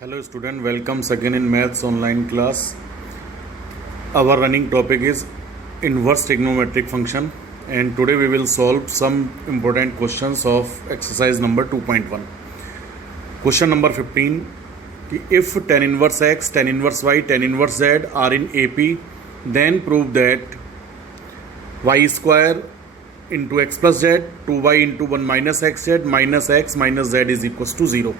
Hello student, welcome again in maths online class. Our running topic is inverse trigonometric function and today we will solve some important questions of exercise number 2.1. Question number 15, if tan inverse x, tan inverse y, tan inverse z are in AP, then prove that y square into x plus z, 2y into 1 minus xz minus x minus z is equals to 0.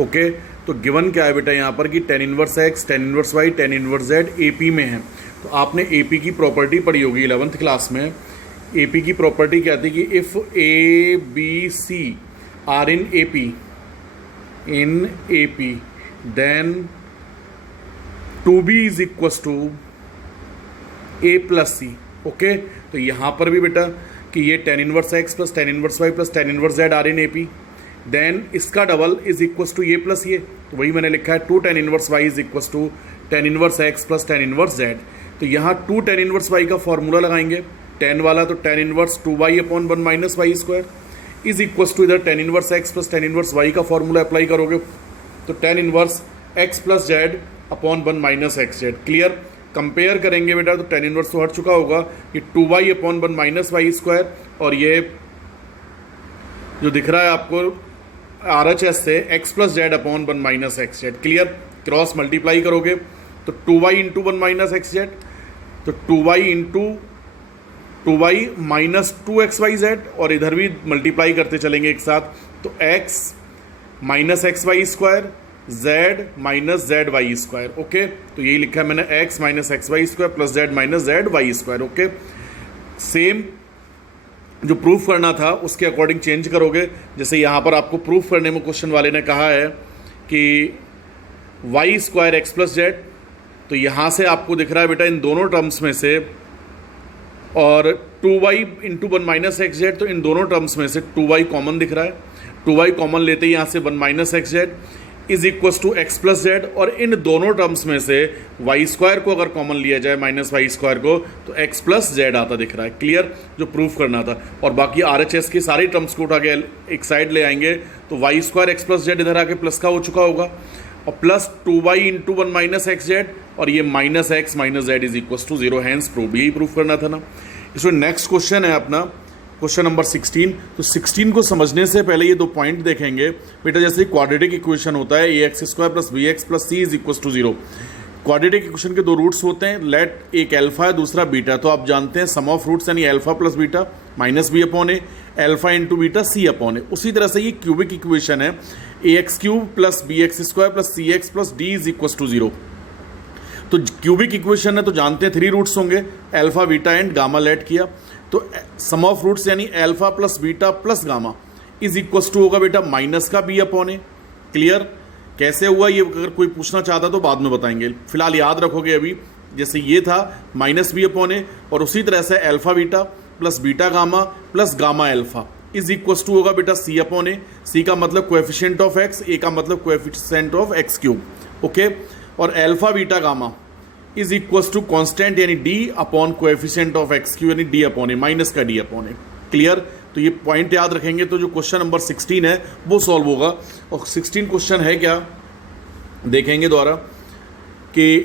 Okay तो given क्या है बेटा यहाँ पर कि tan inverse x, tan inverse y, tan inverse z AP में है। तो आपने एपी की प्रॉपर्टी पढ़ी होगी 11th क्लास में। एपी की प्रॉपर्टी क्या थी कि if A B C are in AP then 2b is equals to A plus C. Okay तो यहाँ पर भी बेटा कि ये tan inverse x plus tan inverse y plus tan inverse z are in AP, then इसका double is equals to A plus ये, तो वही मैंने लिखा है 2 tan inverse y is equals to tan inverse x plus tan inverse z. तो यहाँ 2 tan inverse y का फॉर्मूला लगाएंगे, टेन वाला तो tan inverse 2y upon 1 minus y square is equals to इधर tan inverse x plus tan inverse y का formula apply करोगे तो tan inverse x plus z upon 1 minus x z. Clear, compare करेंगे बेटा तो tan inverse तो हट चुका होगा, ये 2y upon 1 minus y square और ये जो दिख रहा है आपको RHS से x plus z upon 1 minus x z. Clear, cross multiply करोगे तो 2y into 1 minus x Z, तो 2y into 2y minus 2xyz और इधर भी मल्टीप्लाई करते चलेंगे एक साथ, तो x minus x y square z minus z y square. Okay तो यही लिखा है मैंने, x minus x y square plus z minus z y square. Okay same जो प्रूफ करना था उसके अकॉर्डिंग चेंज करोगे। जैसे यहाँ पर आपको प्रूफ करने में क्वेश्चन वाले ने कहा है कि y square x plus z, तो यहाँ से आपको दिख रहा है बेटा इन दोनों टर्म्स में से, और 2y into 1 minus x Z, तो इन दोनों टर्म्स में से 2y कॉमन दिख रहा है, 2y कॉमन लेते ही यहाँ से 1 minus x z is equals to x plus z, और इन दोनों टर्म्स में से वाई स्क्वायर को अगर कॉमन लिया जाए माइनस वाई स्क्वायर को तो एक्स प्लस जेड आता दिख रहा है। क्लियर, जो प्रूफ करना था। और बाकी RHS के सारे टर्म्स को उठा के एक साइड ले आएंगे तो y square x plus z इधर आके प्लस का हो चुका होगा, और plus 2y into 1 minus x z और ये minus x minus z is equals to 0, hence prove. यही प्रूफ करना था ना। इसमें नेक्स्ट क्वेश्चन है अपना क्वेश्चन नंबर 16। तो 16 को समझने से पहले ये दो पॉइंट देखेंगे बेटा। जैसे क्वाड्रेटिक इक्वेशन होता है ax square plus B x plus c is equals to 0। Quadratic equation के दो रूट्स होते हैं, लेट एक अल्फा है दूसरा बीटा। तो आप जानते हैं सम ऑफ रूट्स यानी alpha plus beta minus B upon A, alpha into beta C upon A. उसी तरह से ये क्यूबिक इक्वेशन है ax cube plus B x square plus C x plus D is equals to 0। तो cubic equation है तो जानते हैं 3 रूट्स होंगे, alpha beta and gamma let किया, तो सम ऑफ रूट्स यानी alpha plus beta plus gamma is equals to होगा बेटा माइनस का बी अपॉन ए। क्लियर, कैसे हुआ ये अगर कोई पूछना चाहता तो बाद में बताएंगे, फिलहाल याद रखोगे अभी। जैसे ये था माइनस बी अपॉन ए, और उसी तरह से alpha beta plus beta gamma plus gamma alpha is equals to होगा बेटा सी अपॉन ए। सी का मतलब कोएफिशिएंट ऑफ एक्स, ए का मतलब coefficient of x cube. Okay, और alpha beta gamma is equals to constant यानी D upon coefficient of x cube यानी D upon A, minus का डी अपॉन ए। क्लियर, तो ये पॉइंट याद रखेंगे तो जो क्वेश्चन नंबर 16 है वो सॉल्व होगा। और 16 क्वेश्चन है क्या देखेंगे द्वारा कि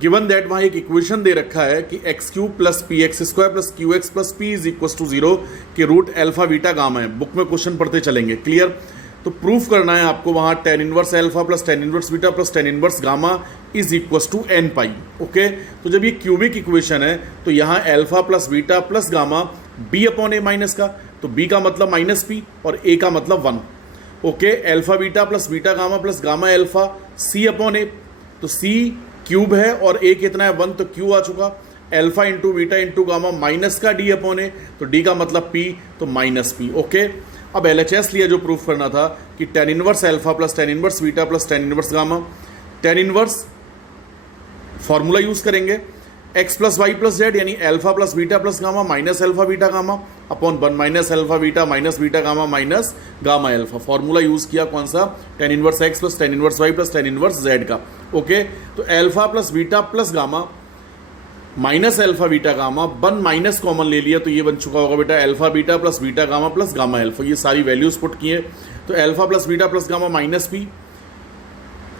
गिवन दैट वहाँ एक इक्वेशन दे रखा है कि x cube plus P x square plus Q x plus P is equals to 0 के रूट अल्फा बीटा गामा है। बुक में क्वेश्चन पढ़ते चलेंगे। क्लियर, तो प्रूफ करना है आपको वहाँ tan inverse alpha plus tan inverse beta plus tan inverse gamma is equals to n pi. Okay, तो जब ये क्यूबिक इक्वेशन है तो यहाँ alpha plus beta plus gamma B upon A minus का, तो बी का मतलब माइनस पी और ए का मतलब 1। Okay, alpha beta plus beta gamma plus gamma alpha C upon A, तो सी क्यूब है और ए कितना है 1, तो क्यू आ चुका। Alpha into beta into gamma minus का डी अपॉन ए, तो डी का मतलब पी तो माइनस पी। ओके, अब LHS लिया जो प्रूफ करना था कि tan inverse alpha plus tan inverse beta plus tan inverse gamma, tan inverse formula use करेंगे x plus y plus z यानी alpha plus beta plus gamma minus alpha beta gamma upon 1 minus alpha beta minus beta gamma minus gamma alpha. Formula use किया कौन सा, tan inverse x plus tan inverse y plus tan inverse z का। Okay, तो alpha plus beta plus gamma minus alpha beta gamma 1 minus common ले लिया तो ये बन चुका होगा बेटा alpha beta plus beta gamma plus gamma alpha. ये सारी वैल्यूज पुट किए तो alpha plus beta plus gamma minus p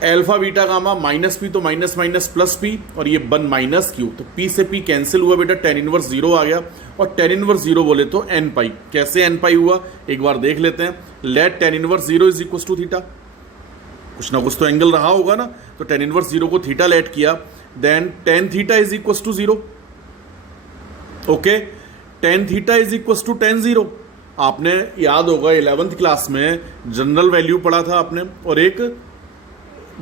alpha beta gamma minus p तो माइनस माइनस प्लस पी और ये 1 माइनस क्यू, तो पी से पी कैंसिल हुआ बेटा, टेन इनवर्स जीरो आ गया और टेन इनवर्स जीरो बोले तो एन पाई। कैसे एन पाई हुआ एक बार देख लेते हैं। Let tan inverse zero is equal to theta, कुछ ना कुछ तो एंगल रहा होगा ना, तो टेन इनवर्स जीरो को थीटा लेट किया, then tan theta is equal to zero. Okay, tan theta is equal to tan zero. आपने याद होगा 11th क्लास में जनरल वैल्यू पढ़ा था आपने, और एक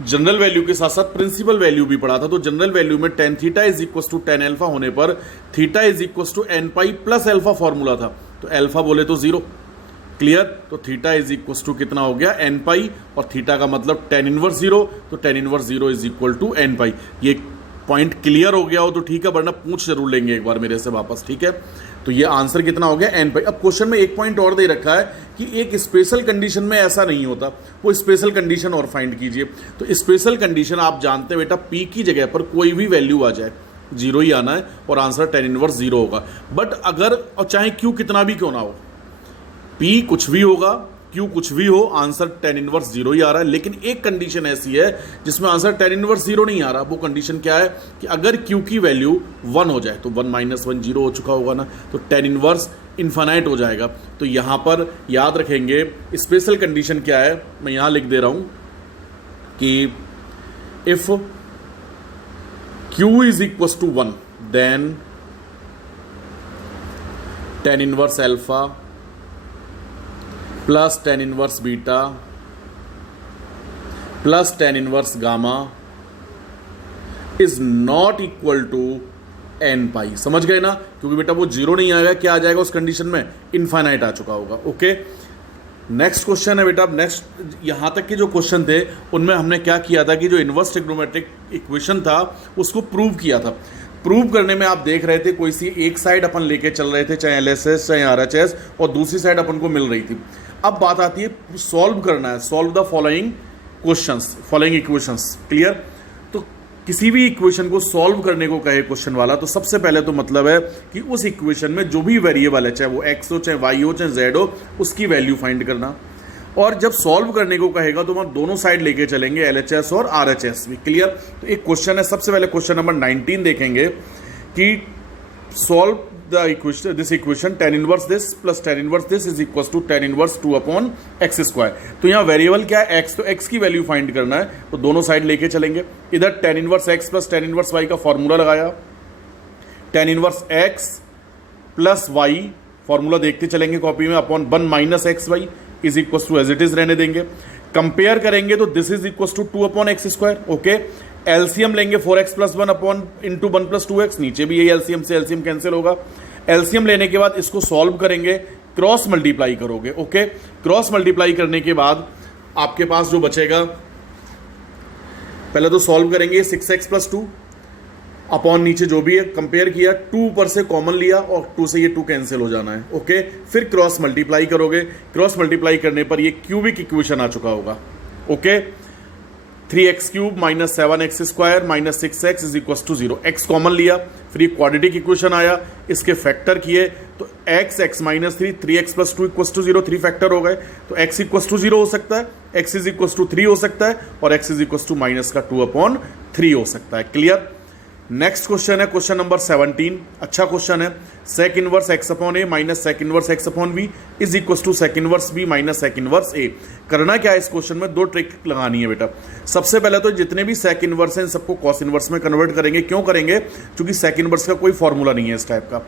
जनरल वैल्यू के साथ साथ प्रिंसिपल वैल्यू भी पढ़ा था। तो जनरल वैल्यू में tan theta is equal to tan alpha होने पर theta is equal to n pi plus alpha formula था, तो एल्फा बोले तो जीरो। क्लियर, तो थीटा इज इक्वल टू कितना हो गया, एन पाई, और थीटा का मतलब टेन इनवर्स जीरो, तो tan inverse zero is equal to n pi. ये पॉइंट क्लियर हो गया हो तो ठीक है, वरना पूछ जरूर लेंगे एक बार मेरे से वापस, ठीक है। तो ये आंसर कितना हो गया, एन पाई। अब क्वेश्चन में एक पॉइंट और दे रखा है कि एक स्पेशल कंडीशन में ऐसा नहीं होता, वो स्पेशल कंडीशन और फाइंड कीजिए। तो स्पेशल कंडीशन आप जानते हैं बेटा, पी की जगह पर कोई भी वैल्यू आ जाए, जीरो ही आना है और आंसर टेन इनवर्स जीरो होगा। बट अगर, और चाहे क्यू कितना भी क्यों ना हो, पी कुछ भी होगा, क्यू कुछ भी हो, आंसर टेन इनवर्स जीरो ही आ रहा है। लेकिन एक कंडीशन ऐसी है जिसमें आंसर टेन इनवर्स जीरो नहीं आ रहा। वो कंडीशन क्या है कि अगर क्यू की वैल्यू 1 हो जाए, तो 1 माइनस 1 जीरो हो चुका होगा ना, तो टेन इनवर्स इन्फानाइट हो जाएगा। तो यहां पर याद रखेंगे स्पेशल कंडीशन क्या है, मैं यहां लिख दे रहा हूं कि if Q is equal to 1 then tan inverse alpha plus tan inverse beta plus tan inverse gamma is not equal to n pi. समझ गए ना, क्योंकि बेटा वो जीरो नहीं आएगा, क्या आ जाएगा उस कंडीशन में, इनफाइनाइट आ चुका होगा। ओके, नेक्स्ट क्वेश्चन है बेटा। अब नेक्स्ट यहां तक के जो क्वेश्चन थे उनमें हमने क्या किया था कि जो इनवर्स ट्रिग्नोमेट्रिक इक्वेशन था उसको प्रूव किया था। प्रूव करने में आप देख रहे थे कोई सी एक साइड अपन लेके चल रहे थे, चाहे एलएसएस चाहे आरएचएस, और दूसरी साइड अपन को मिल रही थी। अब बात आती है सॉल्व करना है, solve the following questions, following equations. Clear, तो किसी भी इक्वेशन को सॉल्व करने को कहे क्वेश्चन वाला, तो सबसे पहले तो मतलब है कि उस इक्वेशन में जो भी वेरिएबल है, चाहे वो एक्स हो चाहे वाई हो चाहे जेड हो, उसकी वैल्यू फाइंड करना। और जब सॉल्व करने को कहेगा तो हम दोनों साइड लेके चलेंगे, एलएचएस और आरएचएस भी। क्लियर, तो एक क्वेश्चन है, सबसे पहले क्वेश्चन नंबर 19 देखेंगे कि solve the equation, this equation tan inverse this plus tan inverse this is equal to tan inverse 2 upon x square. तो यहाँ वेरिएबल क्या है, x, तो x की वैल्यू फाइंड करना है, तो दोनों साइड लेके चलेंगे। इधर tan inverse x plus tan inverse y का फॉर्मूला लगाया, tan inverse x plus y formula देखते चलेंगे कॉपी में, upon 1 minus x y is equal to as it is रहने देंगे। कंपेयर करेंगे तो this is equal to 2 upon x square. Okay, LCM लेंगे 4x plus 1 upon into 1 plus 2x, नीचे भी यही एलसीएम से एलसीएम कैंसिल होगा। एलसीएम लेने के बाद इसको सॉल्व करेंगे, क्रॉस मल्टीप्लाई करोगे। ओके, क्रॉस मल्टीप्लाई करने के बाद आपके पास जो बचेगा, पहले तो सॉल्व करेंगे 6x प्लस 2 अपॉन नीचे जो भी है, कंपेयर किया, 2 ऊपर से कॉमन लिया और 2 से ये 2 कैंसिल हो जाना है। ओके, फिर क्रॉस मल्टीप्लाई करोगे, क्रॉस मल्टीप्लाई करने पर ये क्यूबिक इक्वेशन आ चुका होगा। Okay, 3x cube minus 7x square minus 6x is equal to 0, x common लिया, फिर ये क्वाड्रेटिक इक्वेशन आया, इसके फैक्टर किए तो x minus 3, 3x plus 2 equal to 0, 3 factor हो गए, तो x इक्वल टू 0 हो सकता है, x इज इक्वल टू 3 हो सकता है, और x is equal to minus का 2 अपॉन 3 हो सकता है। क्लियर, नेक्स्ट क्वेश्चन है क्वेश्चन नंबर 17, अच्छा क्वेश्चन है। Sec inverse x upon A minus sec inverse x upon B is equal to sec inverse B minus sec inverse A. करना क्या है इस क्वेश्चन में, 2 ट्रिक लगानी है बेटा। सबसे पहले तो जितने भी सेक इनवर्स हैं सबको कॉस इनवर्स में कन्वर्ट करेंगे। क्यों करेंगे, क्योंकि सेक इनवर्स का कोई फॉर्मूला नहीं है इस टाइप का।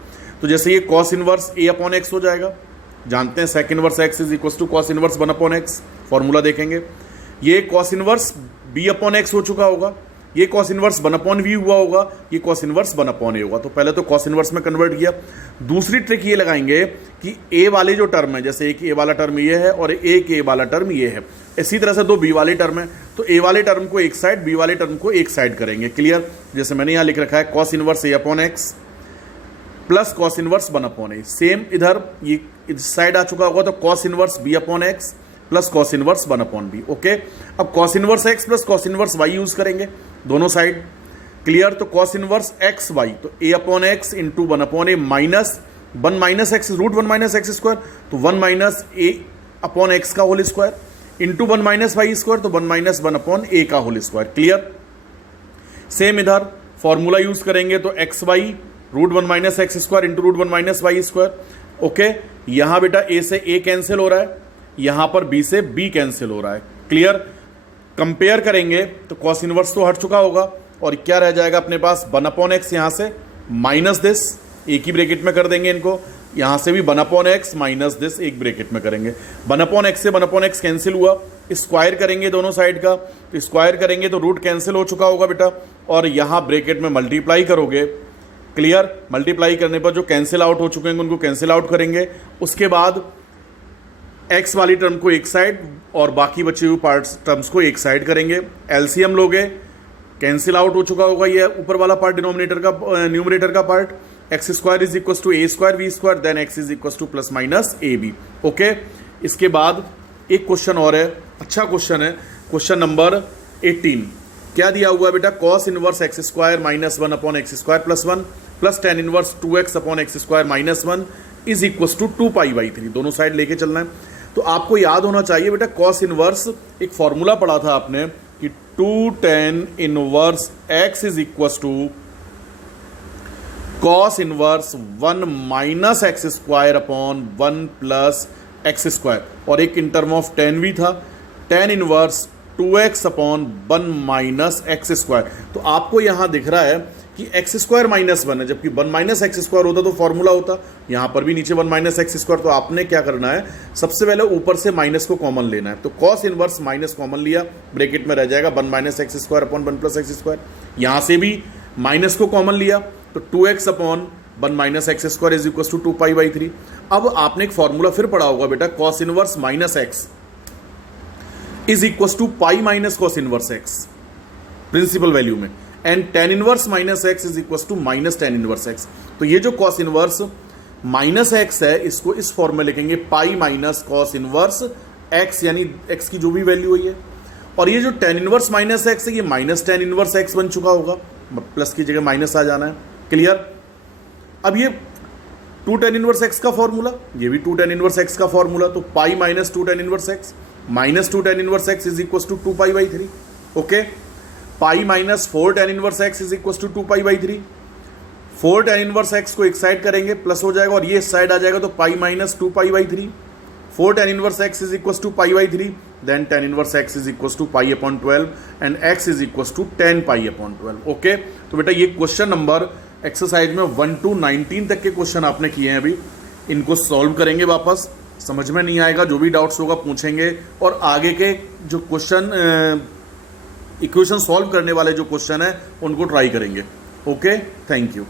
तो जैसे ये कॉस इनवर्स ए अपॉन एक्स हो जाएगा, जानते हैं sec inverse x is equal to cos inverse 1 upon x, formula देखेंगे। ये cos inverse B upon x हो चुका होगा, ये कॉस इनवर्स 1 अपॉन वी हुआ होगा, ये कॉस इनवर्स 1 अपॉन ए होगा। तो पहले तो कॉस इनवर्स में कन्वर्ट किया। दूसरी ट्रिक ये लगाएंगे कि ए वाले जो टर्म है, जैसे एक ए वाला टर्म ये है और एक ए वाला टर्म ये है, इसी तरह से 2 बी वाले टर्म है, तो ए वाले टर्म को एक साइड, बी वाले टर्म को एक साइड करेंगे। क्लियर, जैसे मैंने यहाँ लिख रखा है cos inverse A upon x plus cos inverse 1 upon A. Same इधर ये इस साइड आ चुका होगा, तो cos inverse B upon x plus cos inverse 1 upon B. Okay, अब cos inverse x plus cos inverse y use करेंगे दोनों साइड। क्लियर, तो कॉस इनवर्स एक्स वाई, तो A upon x into 1 upon A minus 1 minus x root 1 minus x square, तो 1 minus a upon x का whole square. Into 1 minus y square, तो 1 minus 1 upon a का whole square. Clear. Same इधर formula use करेंगे तो x y root 1 minus x square into root 1 minus y square. Okay, यहां बेटा ए से ए cancel हो रहा है, यहां पर बी से बी कैंसिल हो रहा है। क्लियर। कंपेयर करेंगे तो कॉस इनवर्स तो हट चुका होगा और क्या रह जाएगा अपने पास 1 अपॉन एक्स, यहां से माइनस दिस, एक ही ब्रैकेट में कर देंगे इनको, यहां से भी 1 अपॉन एक्स माइनस दिस एक ब्रैकेट में करेंगे। 1 अपॉन एक्स से 1 अपॉन एक्स कैंसिल हुआ, स्क्वायर करेंगे दोनों साइड का, तो स्क्वायर करेंगे तो रूट कैंसिल हो चुका होगा बेटा, और यहां ब्रैकेट में मल्टीप्लाई करोगे। क्लियर। मल्टीप्लाई करने पर जो कैंसिल आउट हो चुके हैं उनको कैंसिल आउट करेंगे। उसके बाद एक्स वाली टर्म को एक साइड और बाकी बचे हुए पार्ट्स टर्म्स को एक साइड करेंगे। एलसीएम लोगे, कैंसिल आउट हो चुका होगा ये ऊपर वाला पार्ट डिनोमिनेटर का, न्यूमरेटर का part. X square is equal to a square b square, then x is equal to plus minus a b. Okay, इसके बाद एक क्वेश्चन और है, अच्छा क्वेश्चन है, क्वेश्चन नंबर 18। क्या दिया हुआ है बेटा, cos inverse x square minus 1 upon x square plus 1 plus tan inverse 2x upon x square minus 1 is equal to 2 pi by 3। दोनों साइड लेके चलना है। तो आपको याद होना चाहिए बेटा, कॉस इनवर्स एक फॉर्मूला पढ़ा था आपने कि 2 tan inverse x is equal to cos inverse 1 minus x square upon 1 plus x square, और एक इन टर्म ऑफ tan भी था, tan inverse 2x upon 1 minus x square. तो आपको यहां दिख रहा है कि एक्स स्क्वायर माइनस 1 है, जबकि 1 माइनस एक्स स्क्वायर होता तो फॉर्मूला होता, यहां पर भी नीचे 1 माइनस एक्स स्क्वायर। तो आपने क्या करना है, सबसे पहले ऊपर से माइनस को कॉमन लेना है। तो कॉस इनवर्स माइनस कॉमन लिया, ब्रैकेट में रह जाएगा 1 minus x square upon 1 plus x square. यहां से भी माइनस को कॉमन लिया तो 2x upon 1 minus x square is equal to 2 pi by 3। अब आपने एक फॉर्मूला फिर पढ़ा होगा बेटा, cos inverse minus x is equal to pi minus cos inverse x principal value में, and tan inverse minus x is equal to minus tan inverse x. तो ये जो cos इनवर्स माइनस एक्स है, इसको इस फॉर्म में लिखेंगे pi minus cos inverse x, यानी x की जो भी वैल्यू हुई है। और ये जो tan इनवर्स माइनस एक्स है, ये माइनस tan इनवर्स एक्स बन चुका होगा, प्लस की जगह माइनस आ जाना है। क्लियर। अब ये 2 tan इनवर्स एक्स का फॉर्मूला, ये भी 2 tan इनवर्स एक्स का फॉर्मूला, तो pi minus 2 tan inverse x minus 2 tan inverse x is equal to 2 pi by 3। Okay, pi minus 4 tan inverse x is equal to 2 pi by 3। 4 tan inverse x को एक side करेंगे, plus हो जाएगा, और ये side आ जाएगा तो pi minus 2 pi by 3। 4 tan inverse x is equal to pi by 3, then tan inverse x is equal to pi upon 12 and x is equal to 10 pi upon 12। Okay, तो बेटा ये क्वेश्चन नंबर एक्सरसाइज में 1 to 19 तक के question आपने किए हैं। अभी इनको सॉल्व करेंगे, वापस समझ में नहीं आएगा जो भी डाउट्स होगा पूछेंगे, और आगे के जो क्वेश्चन इक्वेशन सॉल्व करने वाले जो क्वेश्चन है उनको ट्राई करेंगे। Okay, thank you.